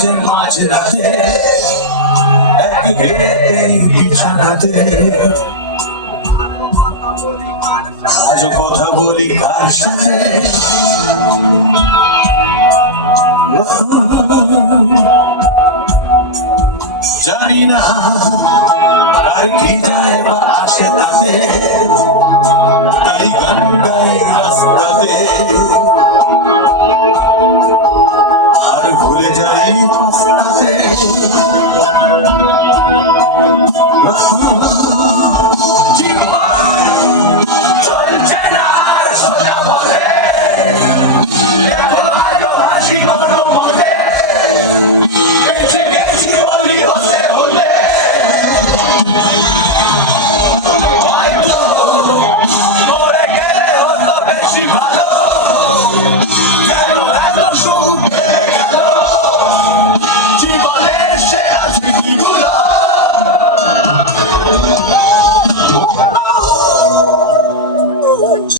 বাজে মাঝরাতে এই বিছানাতে আজ কথা বলি কার সাথে জানি না আর কি যায় বা আসে তাতে তাই গান গাই রাস্তাতে আর ভুলে যাই রাস্তাতে